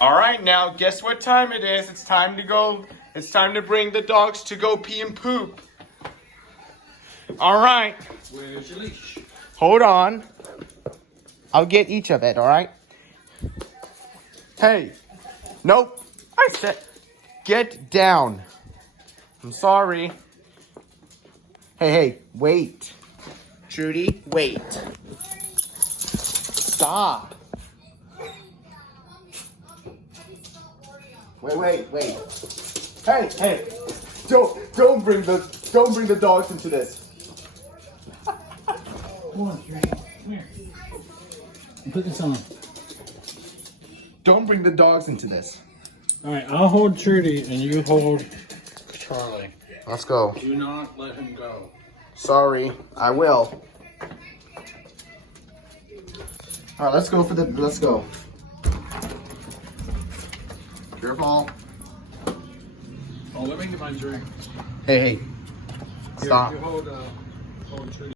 All right, now guess what time it is? It's time to go. It's time to bring the dogs to go pee and poop. All right. Where's your leash? Hold on. I'll get each of it, all right? Hey. Nope. I said get down. I'm sorry. Hey, wait. Trudy, wait. Stop. Wait. Hey. Don't bring the dogs into this. Come on, Trudy. Come here. Put this on. Don't bring the dogs into this. Alright, I'll hold Trudy and you hold Charlie. Let's go. Do not let him go. Sorry, I will. All right, let's go. Careful. Oh, let me get my drink. Hey. Here, Stop. you hold Trudy.